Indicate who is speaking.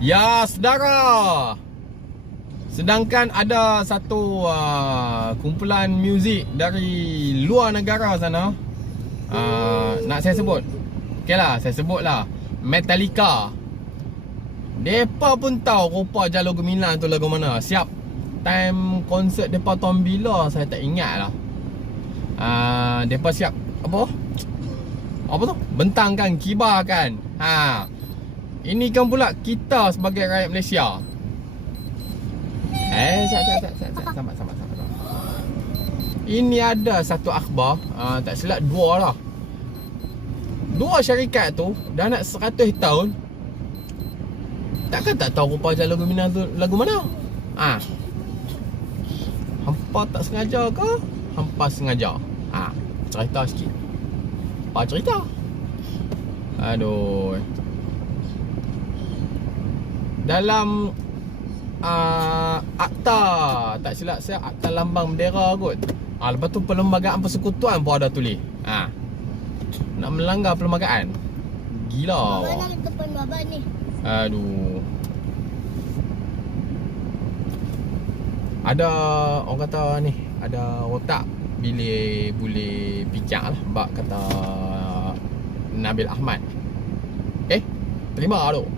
Speaker 1: Ya, saudara. Sedangkan ada satu uh, kumpulan muzik dari luar negara sana. Uh, nak saya sebut. Okeylah, saya sebutlah. Metallica. Depa pun tahu rupa je lagu Milan tu lagu mana. Siap. Time konsert depa tahun bila saya tak ingat lah. Uh, depa siap apa? Apa tu? Bentangkan, kibarkan. Ha. Ini kan pula kita sebagai rakyat Malaysia. Eh, sat, sat, sat, sat, sat. Sabar, sabar, sabar. sabar. Ini ada satu akhbar, uh, tak silap dua lah. Dua syarikat tu dah nak 100 tahun. Takkan tak tahu rupa je lagu Minang tu lagu mana? Ah. Hampa tak sengaja ke? Hampa sengaja. Ah, cerita sikit. Apa cerita? Aduh. Dalam uh, akta tak silap saya akta lambang bendera kot. Ah lepas tu perlembagaan persekutuan pun ada tulis. Ah. Nak melanggar perlembagaan. Gila.
Speaker 2: Mana depan ni?
Speaker 1: Aduh. Ada orang kata ni, ada otak bila boleh bijak lah bab kata Nabil Ahmad. Eh, terima tu.